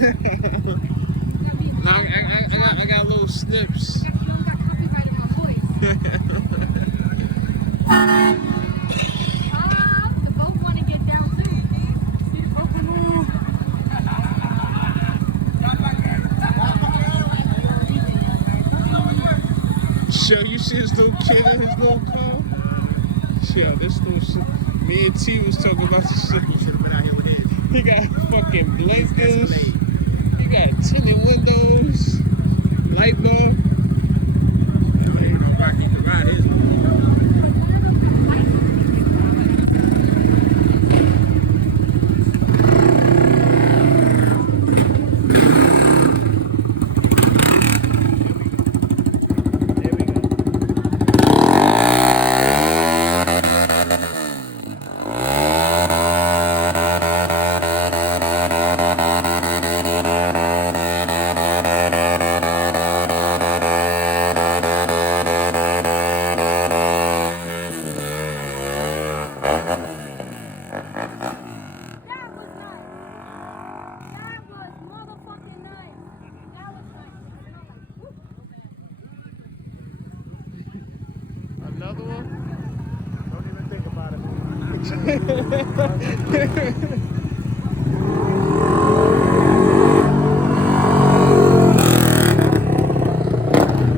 Nah, I got little snips. You don't got copyright in my voice. The boat want to get down too. See the boat move. Show you see his little kid in his little car? Yeah, this little shit. Me and T was talking about this shit. You should have been out here with his. He got fucking blinkers. He got tinted windows. Light bulb. I need to ride his. Another one? Don't even think about it.